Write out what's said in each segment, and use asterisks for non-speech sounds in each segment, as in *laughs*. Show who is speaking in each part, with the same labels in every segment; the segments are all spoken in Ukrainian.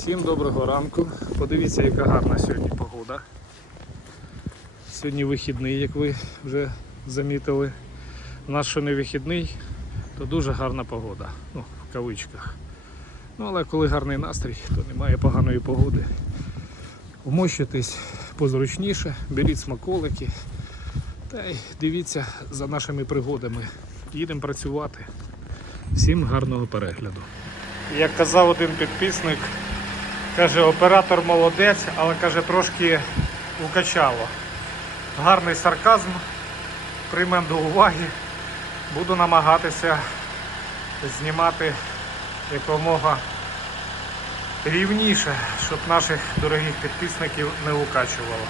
Speaker 1: Всім доброго ранку. Подивіться, яка гарна сьогодні погода. Сьогодні вихідний, як ви вже замітили. У нас що не вихідний, то дуже гарна погода. Ну, в кавичках. Ну, але коли гарний настрій, то немає поганої погоди. Вмощуйтесь позручніше, беріть смаколики та й дивіться за нашими пригодами. Їдемо працювати. Всім гарного перегляду. Як казав один підписник, каже, оператор молодець, але каже, трошки вкачало. Гарний сарказм, приймемо до уваги. Буду намагатися знімати якомога рівніше, щоб наших дорогих підписників не укачувало.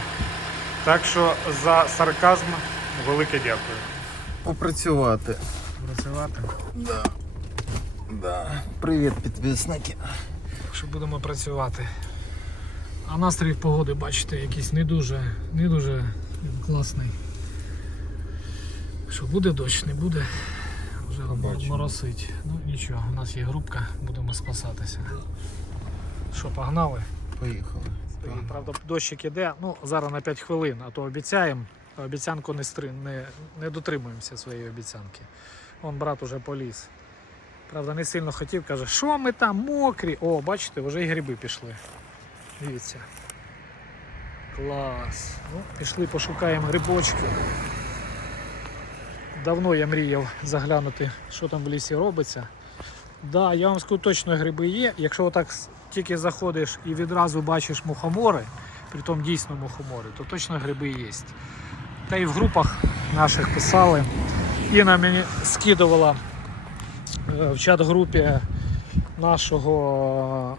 Speaker 1: Так що за сарказм велике дякую.
Speaker 2: Попрацювати.
Speaker 1: Працювати.
Speaker 2: Да. Да. Привіт, підписники.
Speaker 1: Що будемо працювати. А настрій погоди, бачите, якийсь не дуже, не дуже класний. Що буде дощ, не буде. Вже
Speaker 2: Побачимо.
Speaker 1: моросить. Ну нічого, у нас є групка, будемо спасатися. Що, погнали?
Speaker 2: Поїхали.
Speaker 1: Правда, дощик іде, ну зараз на 5 хвилин, а то обіцяємо, а обіцянку не, стри... не, не дотримуємося своєї обіцянки. Вон брат уже поліз. Правда, не сильно хотів, каже, що ми там мокрі. О, бачите, вже і гриби пішли. Дивіться. Клас. Ну, пішли, пошукаємо грибочки. Давно я мріяв заглянути, що там в лісі робиться. Да, я вам скажу, точно гриби є. Якщо отак тільки заходиш і відразу бачиш мухомори, притом дійсно мухомори, то точно гриби є. Та і в групах наших писали. Інна мені скидувала в чат-групі нашого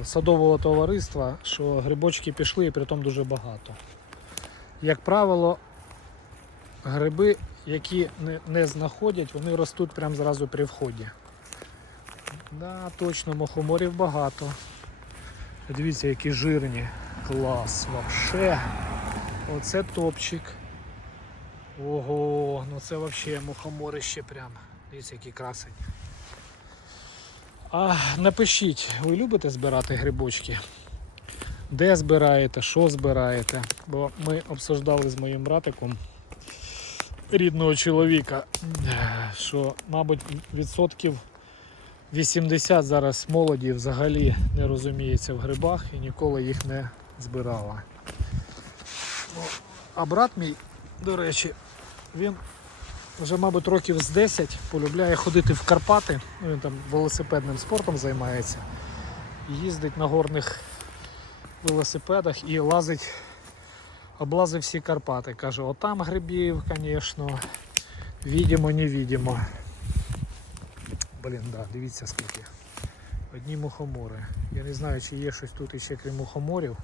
Speaker 1: е, садового товариства, що грибочки пішли і притом дуже багато. Як правило, гриби, які не, знаходять, вони ростуть прямо зразу при вході. Да, точно, мухоморів багато. Дивіться, які жирні. Клас, вообще. Оце топчик. Ого, ну це вообще мухоморище прям. Дивіться, які красень. А напишіть, ви любите збирати грибочки? Де збираєте, що збираєте? Бо ми обсуждали з моїм братиком рідного чоловіка, що, мабуть, відсотків 80 зараз молоді взагалі не розуміється в грибах і ніколи їх не збирала. А брат мій, до речі, він вже, мабуть, років з 10 полюбляє ходити в Карпати. Ну, Він там велосипедним спортом займається. Їздить на горних велосипедах і лазить, облазив всі Карпати. Каже, отам грибів, звісно, відімо, не відімо. Блін, да, дивіться скільки. Одні мухомори. Я не знаю, чи є щось тут іще крім мухоморів.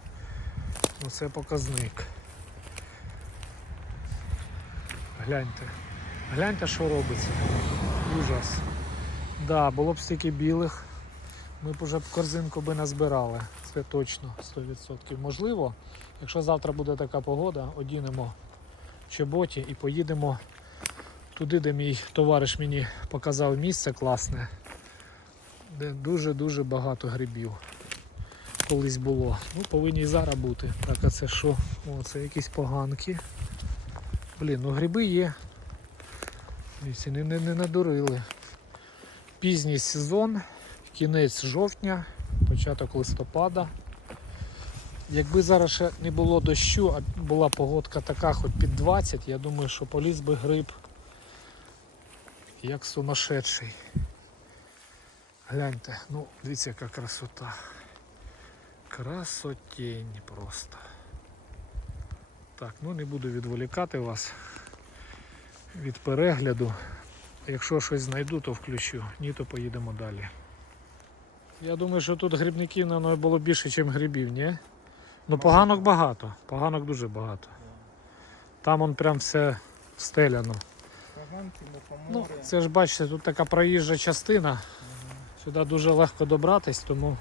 Speaker 1: Ну це показник. Гляньте. Гляньте, що робиться. Ужас. Да, було б стільки білих. Ми б уже б корзинку би назбирали. Це точно 100%. Можливо, якщо завтра буде така погода, одінемо чоботі і поїдемо туди, де мій товариш мені показав місце класне, де дуже-дуже багато грибів колись було. Ну, повинні і зараз бути. Так, а це що? О, це якісь поганки. Блін, ну гриби є. Дивіться, не, не, не надурили. Пізній сезон, кінець жовтня, початок листопада. Якби зараз ще не було дощу, а була погодка така, хоч під 20, я думаю, що поліз би гриб як сумасшедший. Гляньте, ну, дивіться, яка красота. Красотень просто. Так, ну не буду відволікати вас від перегляду. Якщо щось знайду, то включу. Ні, то поїдемо далі. Я думаю, що тут грибників наверно, було більше, ніж грибів, ні? Ну поганок багато, поганок дуже багато. Там он прям все стеляно. Ну, це ж бачите, тут така проїжджа частина. Сюди дуже легко добратись, тому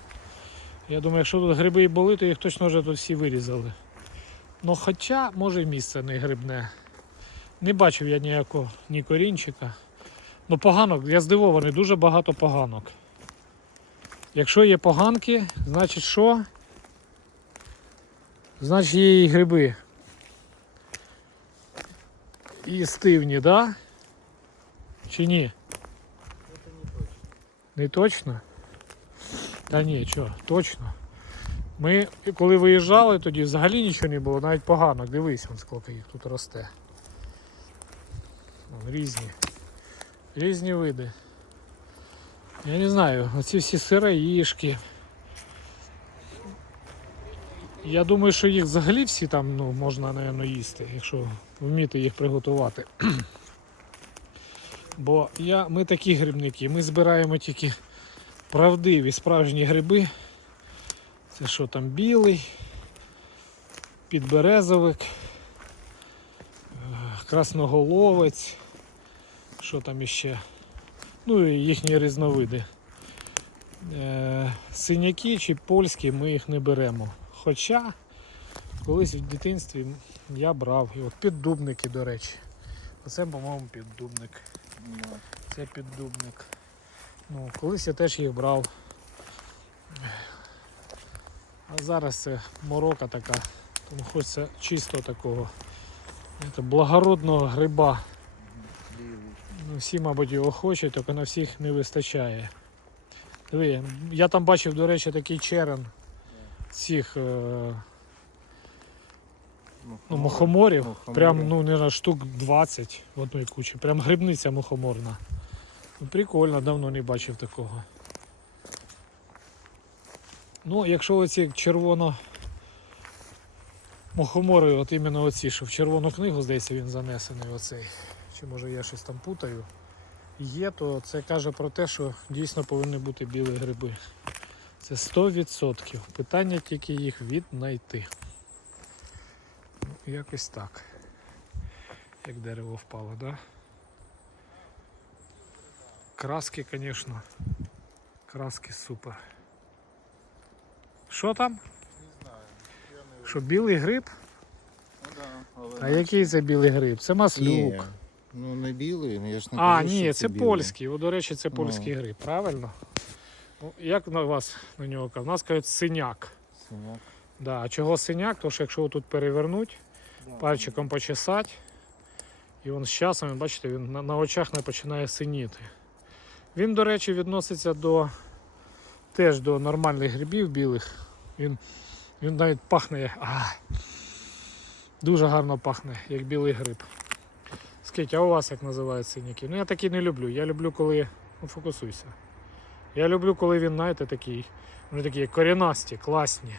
Speaker 1: я думаю, якщо тут гриби і були, то їх точно вже тут всі вирізали. Ну хоча, може і місце не грибне. Не бачив я ніякого ні корінчика. Ну поганок, я здивований, дуже багато поганок. Якщо є поганки, значить що? Значить є і гриби. І стивні, да? Чи ні? Це Не точно? Не точно? Та ні, що, точно. Ми коли виїжджали, тоді взагалі нічого не було, навіть погано. Дивись, скільки їх тут росте. Різні. Різні види. Я не знаю, оці всі сироїшки. Я думаю, що їх взагалі всі там ну, можна, напевно, їсти, якщо вміти їх приготувати. *clears throat* Бо я, ми такі грибники, ми збираємо тільки правдиві справжні гриби. Це що там білий, підберезовик, е, красноголовець, що там іще. Ну і їхні різновиди. Е, Синяки чи польські ми їх не беремо. Хоча колись в дитинстві я брав. І от піддубники, до речі. Оце, по-моєму, піддубник. Це піддубник. Ну, колись я теж їх брав. А зараз це морока така. Тому хочеться чисто такого знаєте, благородного гриба. Ну, всі, мабуть, його хочуть, тільки на всіх не вистачає. Диви, я там бачив, до речі, такий черен цих е, ну, мухоморів. Прям, ну, не знаю, штук 20 в одній кучі. Прям грибниця мухоморна. Ну, прикольно, давно не бачив такого. Ну, якщо оці червоно мухомори, от іменно оці, що в червону книгу, здається, він занесений оцей. Чи може я щось там путаю. Є, то це каже про те, що дійсно повинні бути білі гриби. Це 100%. Питання тільки їх віднайти. Ну, якось так. Як дерево впало, да? Краски, звісно. Краски супер. Що там?
Speaker 2: Не знаю.
Speaker 1: Що білий гриб?
Speaker 2: Ну, да, але...
Speaker 1: А який це білий гриб? Це маслюк.
Speaker 2: Ні, ну не білий, ну, я ж не
Speaker 1: А,
Speaker 2: кажу,
Speaker 1: ні,
Speaker 2: що
Speaker 1: це
Speaker 2: білий.
Speaker 1: польський. О, до речі, це
Speaker 2: Ну.
Speaker 1: польський гриб, правильно? Ну, як на вас на нього кажуть? У нас кажуть синяк.
Speaker 2: Синяк.
Speaker 1: Да. А чого синяк? Тому що якщо тут перевернуть,
Speaker 2: Да.
Speaker 1: пальчиком почесати, і він з часом, бачите, він на, на очах не починає синіти. Він, до речі, відноситься до теж до нормальних грибів білих. Він, він навіть пахне. А, дуже гарно пахне, як білий гриб. Скажіть, а у вас як називають синяки? Ну я такі не люблю. Я люблю, коли. Ну, фокусуйся. Я люблю, коли він, знаєте, такий. Вони такі корінасті, класні.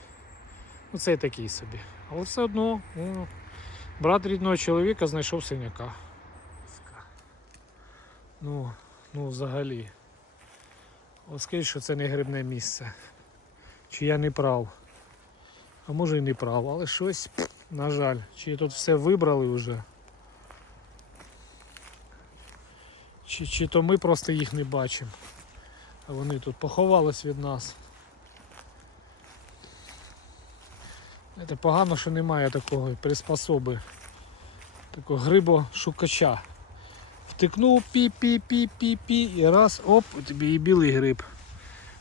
Speaker 1: Ну, цей такий собі. Але все одно, ну, брат рідного чоловіка знайшов синяка. Ну, ну взагалі. Скажіть, що це не грибне місце. Чи я не прав. А може і не прав, але щось, на жаль, чи тут все вибрали вже. Чи, чи то ми просто їх не бачимо. А вони тут поховались від нас. Це погано, що немає такого приспособи. Такого грибошукача. Втикнув пі-пі-пі-пі-пі і раз, оп, тобі і білий гриб.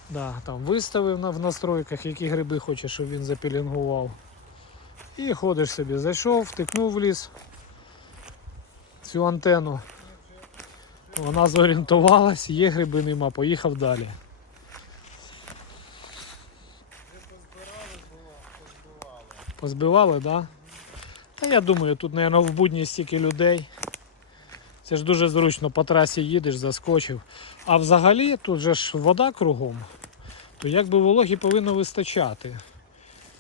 Speaker 1: Да, там виставив в настройках, які гриби хочеш, щоб він запілінгував. І ходиш собі, зайшов, втикнув в ліс цю антенну. Вона зорієнтувалась, є гриби нема, поїхав далі. Позбивали, так? Та я думаю, тут, мабуть, в будні стільки людей. Це ж дуже зручно, по трасі їдеш, заскочив. А взагалі тут же ж вода кругом, то якби вологі повинно вистачати.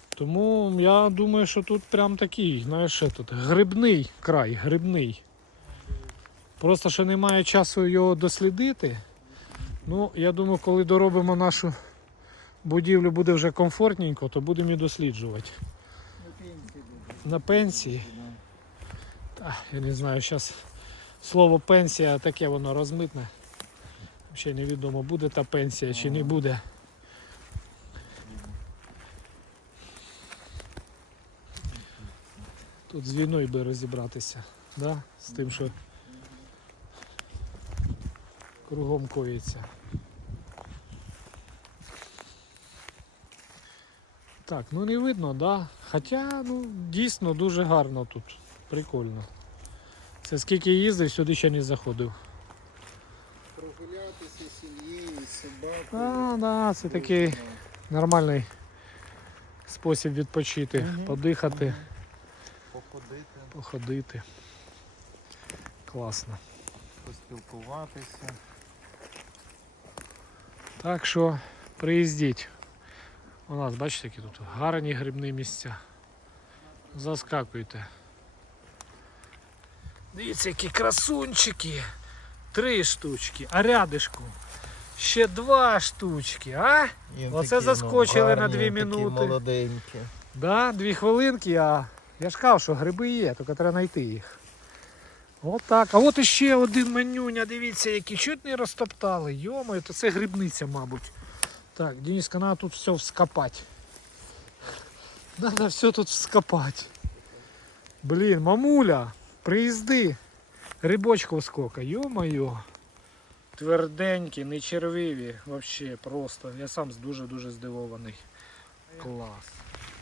Speaker 1: Тому я думаю, що тут прям такий, знаєш, тут грибний край, грибний. Просто що немає часу його дослідити. Ну, я думаю, коли доробимо нашу будівлю, буде вже комфортненько, то будемо і досліджувати. На пенсії. Та, я не знаю, зараз слово пенсія таке воно розмитне. Ще невідомо, буде та пенсія чи не буде. Тут з війною би розібратися, да? з тим, що кругом коїться. Так, ну не видно, да. Хоча, ну, дійсно дуже гарно тут. Прикольно. Це скільки їздив, сюди ще не заходив.
Speaker 2: Прогулятися сім'єю, собакою.
Speaker 1: А, да, це такий нормальний спосіб відпочити,
Speaker 2: Мгм.
Speaker 1: подихати,
Speaker 2: Походити,
Speaker 1: походити. Класно.
Speaker 2: поспілкуватися.
Speaker 1: Так що приїздіть. У нас, бачите, які тут гарні грибні місця. Заскакуйте. Дивіться, які красунчики. Три штучки, а рядишку. Ще два штучки, а? Оце заскочили на дві минути.
Speaker 2: молоденькі.
Speaker 1: Да, дві хвилинки, а я ж казав, що гриби є, тільки треба знайти їх. От так. А от іще один манюня, дивіться, які чуть не розтоптали. Йомаю, то це грибниця, мабуть. Так, Дениска, треба тут все вскопати. Надо все тут вскопати. Блін, мамуля, приїзди. Рибочков сколько, йо-моє. Тверденькі, не червиві, вообще просто. Я сам дуже-дуже здивований. Клас.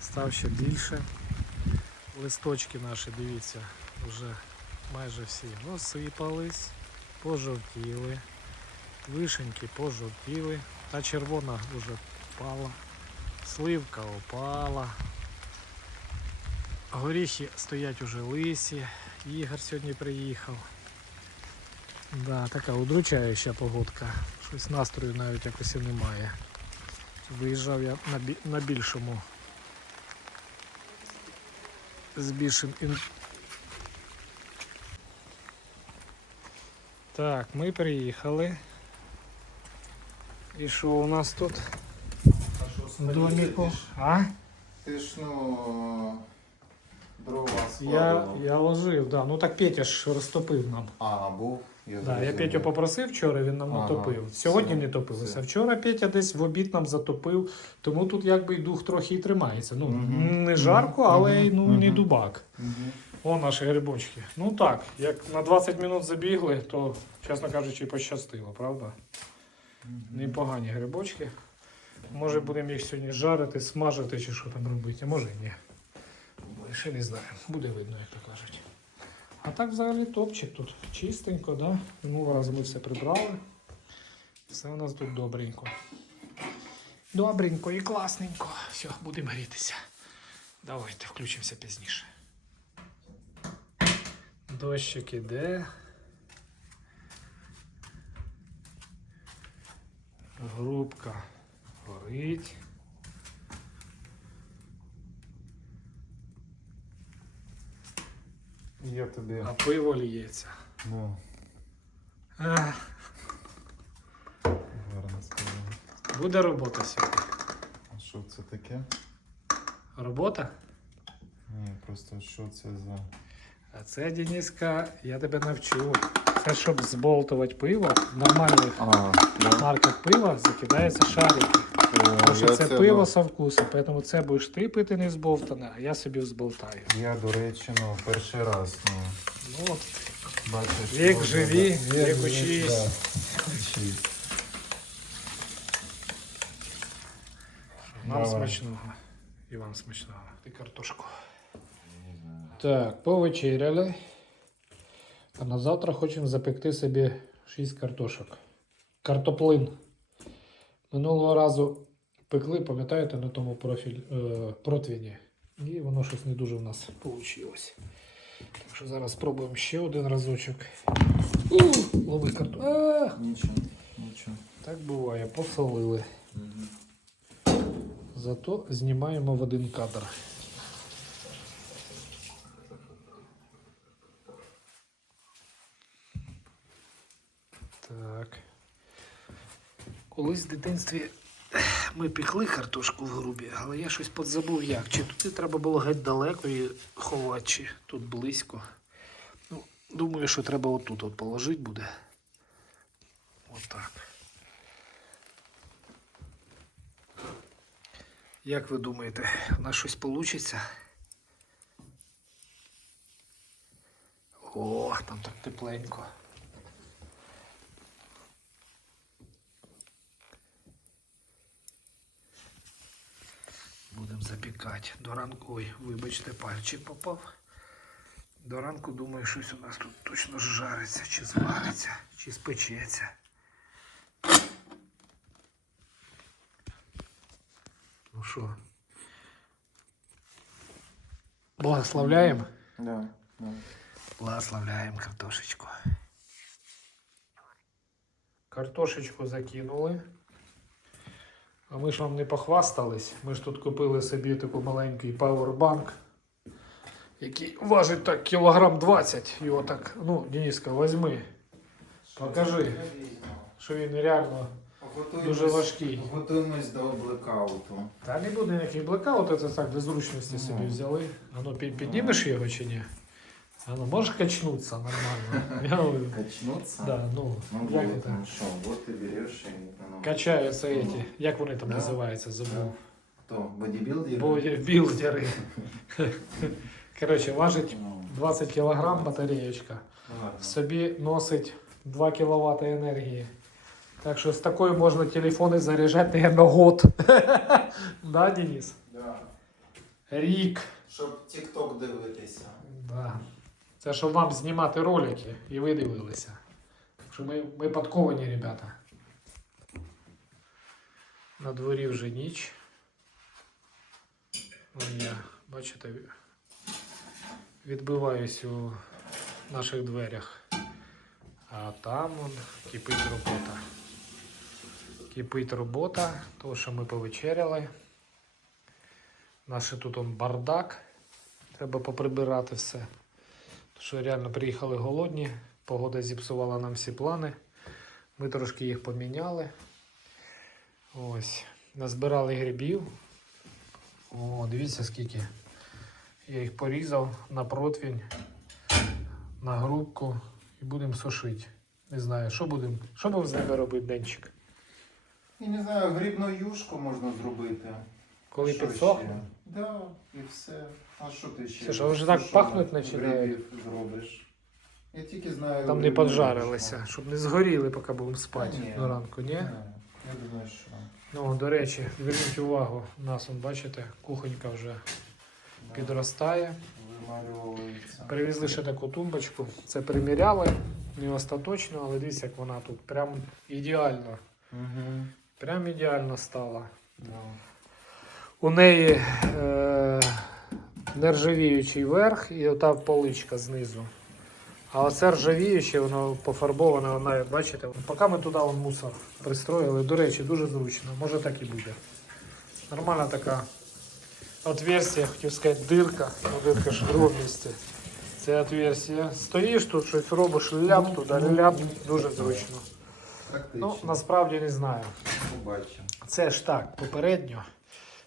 Speaker 1: Став ще більше. Листочки наші, дивіться, вже майже всі осипались, пожовтіли. Вишеньки пожовтіли. Та червона вже впала. Сливка опала. Горіхи стоять уже лисі. Ігор сьогодні приїхав. Да, така удручаюча погодка. Щось настрою навіть якось і немає. Виїжджав я на, бі- на більшому. З більшим Так, ми приїхали. І що у нас тут? В доміку? А?
Speaker 2: Ти ж ну дрова
Speaker 1: Я,
Speaker 2: складував.
Speaker 1: я ложив, да. Ну так Петя ж розтопив нам.
Speaker 2: А, був. Я
Speaker 1: Да, я
Speaker 2: зрозумів.
Speaker 1: Петю попросив вчора, він нам
Speaker 2: Ага,
Speaker 1: натопив. Сьогодні
Speaker 2: все,
Speaker 1: не топилося. Вчора Петя десь в обід нам затопив, тому тут якби і дух трохи і тримається. Ну,
Speaker 2: Мгм.
Speaker 1: не жарко, але й ну, не
Speaker 2: Мгм.
Speaker 1: дубак.
Speaker 2: Мгм.
Speaker 1: О, наші грибочки. Ну так, як на 20 минут забігли, то, чесно кажучи, пощастило, правда? Непогані грибочки. Може будемо їх сьогодні жарити, смажити чи що там робити, а може ні. Ще не знаю. Буде видно, як то кажуть. А так взагалі топчик тут. Чистенько, да? Минулого разу ми все прибрали. Все у нас тут добренько. Добренько і класненько. Все, будемо грітися. Давайте включимося пізніше. Дощик іде. Грубка горить.
Speaker 2: Я тобі.
Speaker 1: А пиво ліється.
Speaker 2: Ну, гарно сказав.
Speaker 1: буде робота сьогодні.
Speaker 2: А що це таке?
Speaker 1: Робота?
Speaker 2: Ні, просто що це за.
Speaker 1: А це, Дениска, я тебе навчу. Це щоб зболтувати пиво, в нормальних
Speaker 2: А, да.
Speaker 1: марках пива закидається шарики. Тому що це пиво со вкусом, тому це будеш ти пити не зболтане, а я собі взболтаю.
Speaker 2: Я, до речі, ну, перший раз, ну,
Speaker 1: Ну,
Speaker 2: бачиш.
Speaker 1: Вік живі,
Speaker 2: да.
Speaker 1: вік учись.
Speaker 2: Да. Учись.
Speaker 1: нам
Speaker 2: Давай.
Speaker 1: смачного. І вам смачного. І картошку. Так, повечеряли. А на завтра хочемо запекти собі 6 картошок. Картоплин. Минулого разу пекли, пам'ятаєте, на тому профіль, е, противні. І воно щось не дуже в нас вийшло. Так що зараз спробуємо ще один разочок. У, лови картошку. А,
Speaker 2: Нічого, нічого.
Speaker 1: так буває, посолили. Зато знімаємо в один кадр. Так. Колись в дитинстві ми пекли картошку в грубі, але я щось подзабув як. Чи туди треба було геть далеко і ховати, чи тут близько. Ну, думаю, що треба отут от положити буде. Отак. Як ви думаєте, у нас щось вийде? О, там так тепленько. будемо запікати. До ранку, ой, вибачте, пальчик попав. До ранку думаю, щось у нас тут точно жариться, чи звариться, чи спечеться. Ну що? Благословляємо?
Speaker 2: Да, да.
Speaker 1: Благословляємо картошечку. Картошечку закинули. А ми ж вам не похвастались. Ми ж тут купили собі такий маленький пауербанк, який важить так кілограм 20. Його так, ну, Дениска, возьми. Покажи, що він реально дуже важкий.
Speaker 2: Готуємось до блекауту.
Speaker 1: Та не буде ніяких блекаут, це так для зручності собі взяли. А ну піднімеш його чи ні? А ну можеш качнутися нормально. *laughs* Я говорю,
Speaker 2: Качнуться?
Speaker 1: да, ну,
Speaker 2: Ну
Speaker 1: як
Speaker 2: вот, ну что, берешь и... Ну,
Speaker 1: Качаються эти, як вони там
Speaker 2: Да.
Speaker 1: називаються, забув.
Speaker 2: Кто, бодибилдер?
Speaker 1: Бодібілдери. *laughs* Коротше, важить
Speaker 2: Ну,
Speaker 1: 20 кг батареєчка.
Speaker 2: ладно.
Speaker 1: Собі носить 2 кВт енергії. Так що з такою можна телефони заряджати на год. *laughs* Да, Денис?
Speaker 2: Да.
Speaker 1: Рік.
Speaker 2: Щоб тік-ток дивитися.
Speaker 1: Да. Це щоб вам знімати ролики і ви дивилися. Так що ми, подковані, ребята. На дворі вже ніч. Я, бачите, відбиваюсь у наших дверях. А там он, кипить робота. Кипить робота, тому що ми повечеряли. Наш тут он бардак. Треба поприбирати все. Що реально приїхали голодні, погода зіпсувала нам всі плани. Ми трошки їх поміняли. Ось. Назбирали грибів. О, дивіться скільки. Я їх порізав на противень, на грубку і будемо сушити. Не знаю, що будемо. Що будемо з ними робити, Денчик?
Speaker 2: І не знаю, грибну юшку можна зробити.
Speaker 1: Коли
Speaker 2: Що
Speaker 1: підсохне?
Speaker 2: ще? Да, і все. А що ти ще?
Speaker 1: Слушай, а вже так пахнуть
Speaker 2: на
Speaker 1: починає.
Speaker 2: грибів зробиш. Я тільки знаю.
Speaker 1: Там не
Speaker 2: грибну
Speaker 1: поджарилися, щоб не згоріли, поки будемо спати
Speaker 2: Та ні.
Speaker 1: до ранку, ні?
Speaker 2: Ні, Я думаю, що.
Speaker 1: Ну, до речі, зверніть увагу, у нас, он, бачите, кухонька вже
Speaker 2: да,
Speaker 1: підростає.
Speaker 2: Вимальовується.
Speaker 1: Привезли ще таку тумбочку. Це приміряли, не остаточно, але дивіться, як вона тут прям ідеально.
Speaker 2: Угу.
Speaker 1: Прям ідеально стала.
Speaker 2: Да.
Speaker 1: У неї е, нержавіючий верх і ота поличка знизу. А оце ржавіюче, воно пофарбоване, вона, як бачите, поки ми туди вон, мусор пристроїли, до речі, дуже зручно. Може так і буде. Нормальна така отверстие, хотів сказати, дирка. Ну, дирка ж місці. Це отверстие. Стоїш тут, щось робиш, ляп туди, ляп, дуже зручно. Ну, насправді не знаю.
Speaker 2: Побачимо.
Speaker 1: Це ж так, попередньо.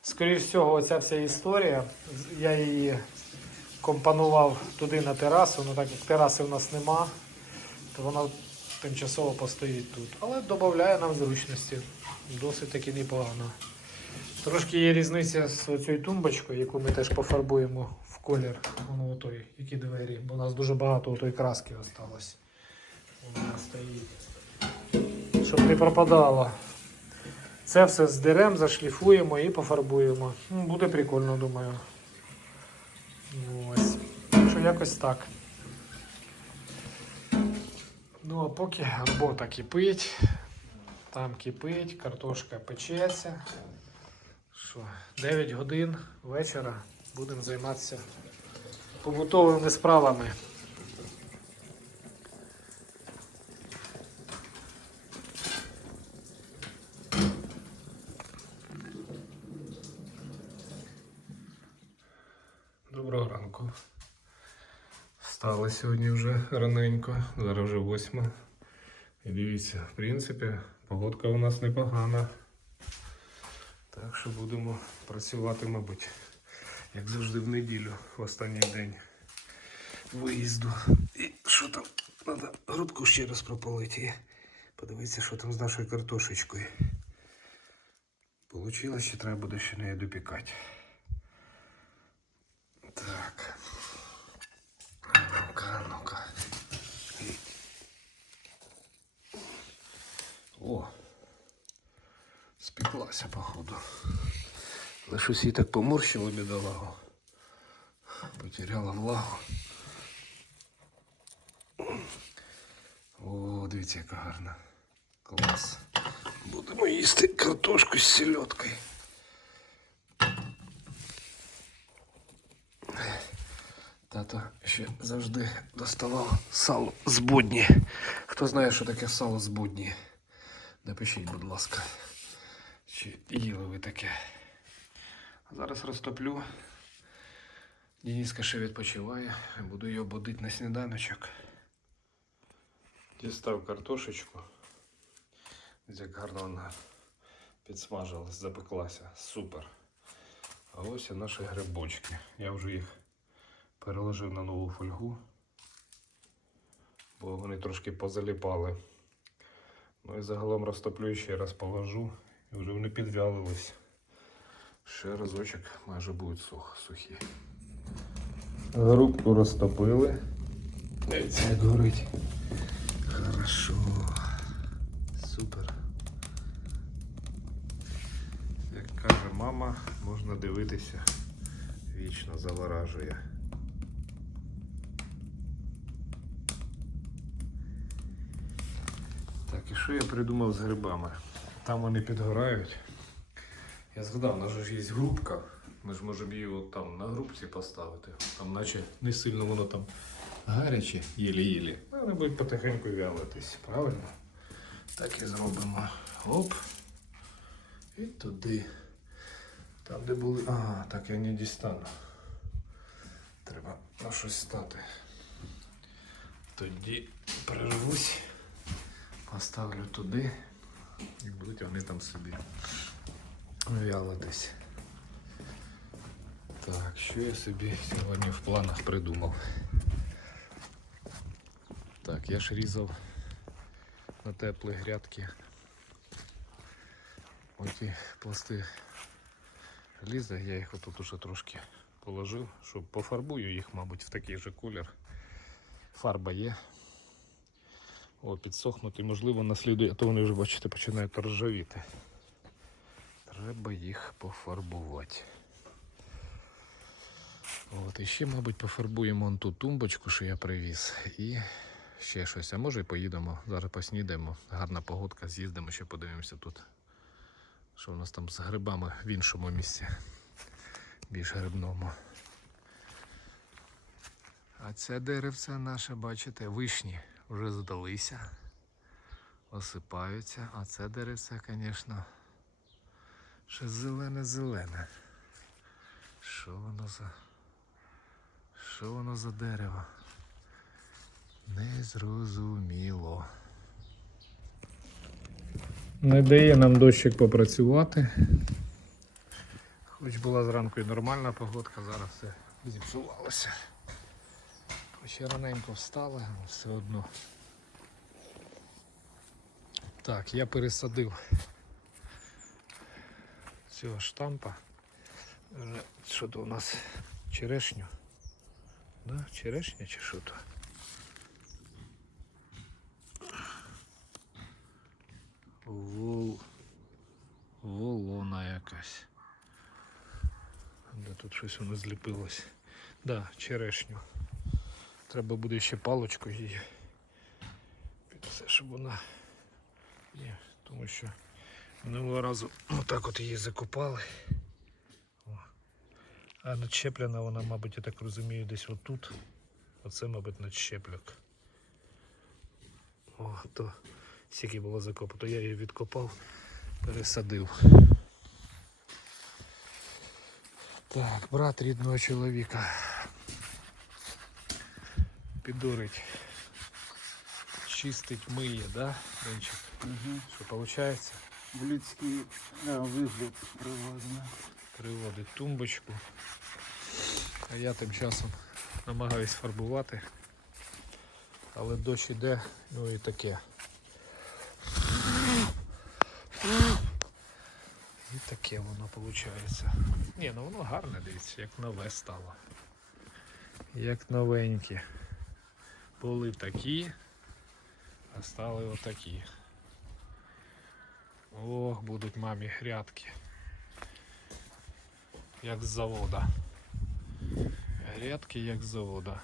Speaker 1: Скоріше всього, оця вся історія, я її компонував туди на терасу, ну так як тераси в нас нема, то вона тимчасово постоїть тут. Але додає нам зручності. Досить таки непогано. Трошки є різниця з цією тумбочкою, яку ми теж пофарбуємо в колір. Воно отой, які двері, бо у нас дуже багато отої краски осталось. Вона стоїть. Щоб не пропадало. Це все здеремо, зашліфуємо і пофарбуємо. Ну, Буде прикольно, думаю. Ось. Що якось так. Ну, а поки робота кипить, там кипить, картошка печеться. Що, 9 годин вечора будемо займатися побутовими справами. Доброго ранку. Встали сьогодні вже раненько, зараз вже восьма. І дивіться, в принципі, погодка у нас непогана. Так що будемо працювати, мабуть, як завжди в неділю, в останній день виїзду. І що там? Треба грудку ще раз пропалити подивитися, що там з нашою картошечкою. Получилось, чи треба буде ще неї допікати. Так. А Ну-ка, а ну-ка. О, спеклася, походу. Але щось її так поморщило бідолагу. Потеряла влагу. О, дивіться, яка гарна. Клас. Будемо їсти картошку з сільоткою. Тато ще завжди доставав сало з будні. Хто знає, що таке сало з будні? Напишіть, будь ласка. Чи їли ви таке? Зараз розтоплю. Дениска ще відпочиває. Буду його будити на сніданочок. Дістав картошечку. Як гарно вона підсмажилась, запеклася. Супер. А ось і наші грибочки. Я вже їх переложив на нову фольгу, бо вони трошки позаліпали. Ну і загалом розтоплю ще раз положу, і вже вони підвялились. Ще разочок майже будуть сух, сухі. Грубку розтопили. Дивіться, як горить. Хорошо. Супер. Як каже мама, можна дивитися. Вічно заворажує. Так, і що я придумав з грибами? Там вони підгорають. Я згадав, у нас ж є грубка. Ми ж можемо її от там на грубці поставити. Там наче не сильно воно там гаряче, єлі-єлі. Ну, Вони будуть потихеньку вялитись, правильно? Так і зробимо. Оп. І туди. Там, де були. А, так я не дістану. Треба на щось стати. Тоді перервусь, поставлю туди і будуть вони там собі вялитись. Так, що я собі сьогодні в планах придумав? Так, я ж різав на теплі грядки. Оті пласти желіза, я їх отут уже трошки положив, щоб пофарбую їх, мабуть, в такий же колір. Фарба є. О, підсохнути, можливо, наслідує, а то вони вже, бачите, починають ржавіти. Треба їх пофарбувати. От, і ще, мабуть, пофарбуємо ту тумбочку, що я привіз. І ще щось. А може і поїдемо. Зараз поснідаємо. Гарна погодка, з'їздимо, ще подивимося тут. Що у нас там з грибами в іншому місці. Більш грибному. А це деревце наше, бачите, вишні вже здалися, осипаються. А це деревце, звісно, ще зелене-зелене. Що воно за. Що воно за дерево? Незрозуміло. Не дає нам дощик попрацювати. Хоч була зранку і нормальна погодка, зараз все зіпсувалося. Хоч і раненько встали, але все одно. Так, я пересадив цього штампа. Що то у нас черешню. Да? Черешня чи що то? Вол... Волона якась. Де тут щось воно зліпилось. Да, черешню. Треба буде ще палочкою її. Під все, щоб вона. Ні, тому що минулого разу отак от її закопали. А надщеплена вона, мабуть, я так розумію, десь отут. Оце, мабуть, надщепляк. О, то стільки було закопано, то я її відкопав, пересадив. Так, брат рідного чоловіка. Підорить. Чистить, миє, да, Денчик?
Speaker 2: Угу.
Speaker 3: Що виходить?
Speaker 2: В людський да, вигляд приводимо.
Speaker 3: Приводить тумбочку. А я тим часом намагаюсь фарбувати. Але дощ іде, ну і таке. І таке воно виходить. Ні, ну воно гарне, дивіться, як нове стало. Як новеньке. Були такі, а стали отакі. Ох, будуть мамі грядки.
Speaker 1: як з завода. Грядки як з завода.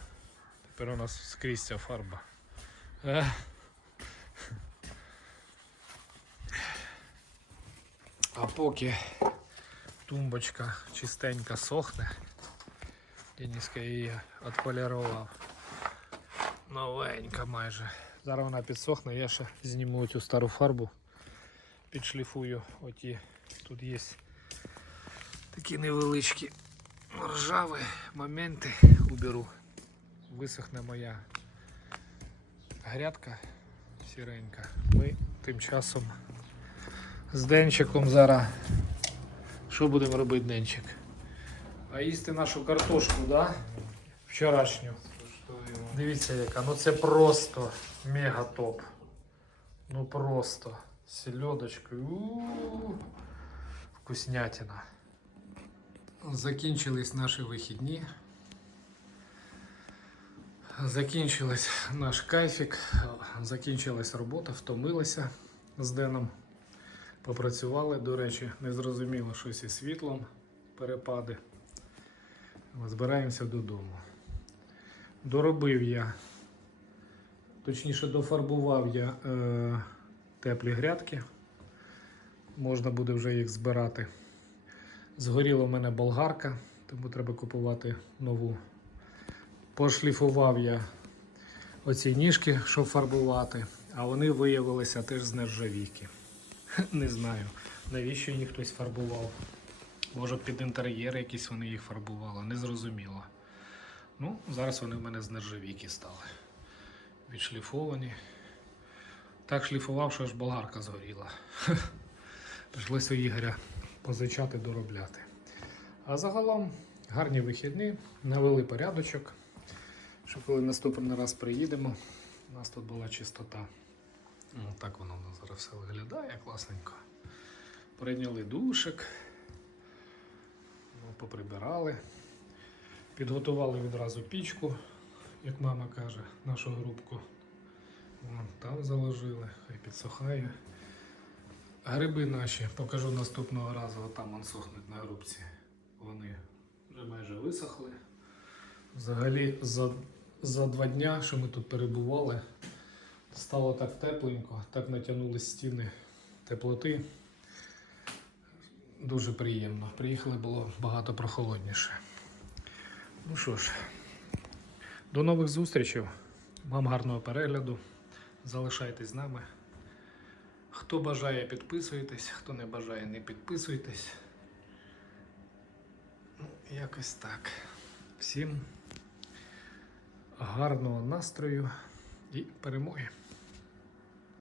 Speaker 1: Тепер у нас скрізь ця фарба. А поки тумбочка чистенько сохне, Дениска її відполірував. Новенька майже. Зараз вона підсохне, я ще зніму цю стару фарбу, підшліфую оті. Тут є такі невеличкі ржаві моменти уберу. Висохне моя грядка сіренька. Ми тим часом з денчиком зараз. Що будемо робити, денчик? А їсти нашу картошку, да? Вчорашню. Дивіться яка, ну це просто мега топ. Ну просто. З Селедочкою. Вкуснятина. Закінчились наші вихідні. Закінчилась наш кайфік, закінчилась робота, втомилися з Деном. Попрацювали, до речі, не зрозуміло щось із світлом, перепади. Збираємося додому. Доробив я, точніше, дофарбував я е, теплі грядки. Можна буде вже їх збирати. Згоріла в мене болгарка, тому треба купувати нову. Пошліфував я оці ніжки, щоб фарбувати, а вони виявилися теж з нержавійки. *laughs* Не знаю, навіщо їх хтось фарбував. Може під інтер'єр якісь вони їх фарбували, не зрозуміло. Ну, зараз вони в мене з нержавійки стали. Відшліфовані. Так шліфував, що аж болгарка згоріла. *laughs* Прийшлося Ігоря позичати доробляти. А загалом гарні вихідні, навели порядочок, щоб коли наступний раз приїдемо, у нас тут була чистота. Ну, так воно у нас зараз все виглядає класненько. Прийняли душик, ну, поприбирали, підготували відразу пічку, як мама каже, нашу грубку. Вон там заложили, хай підсохає. Гриби наші покажу наступного разу, отам вон сохнуть на грубці. Вони вже майже висохли. Взагалі за, за два дня, що ми тут перебували, стало так тепленько, так натягнули стіни теплоти. Дуже приємно. Приїхали було багато прохолодніше. Ну що ж, до нових зустрічей. Вам гарного перегляду. Залишайтесь з нами. Хто бажає, підписуйтесь, хто не бажає, не підписуйтесь. Ну, якось так. Всім гарного настрою і перемоги!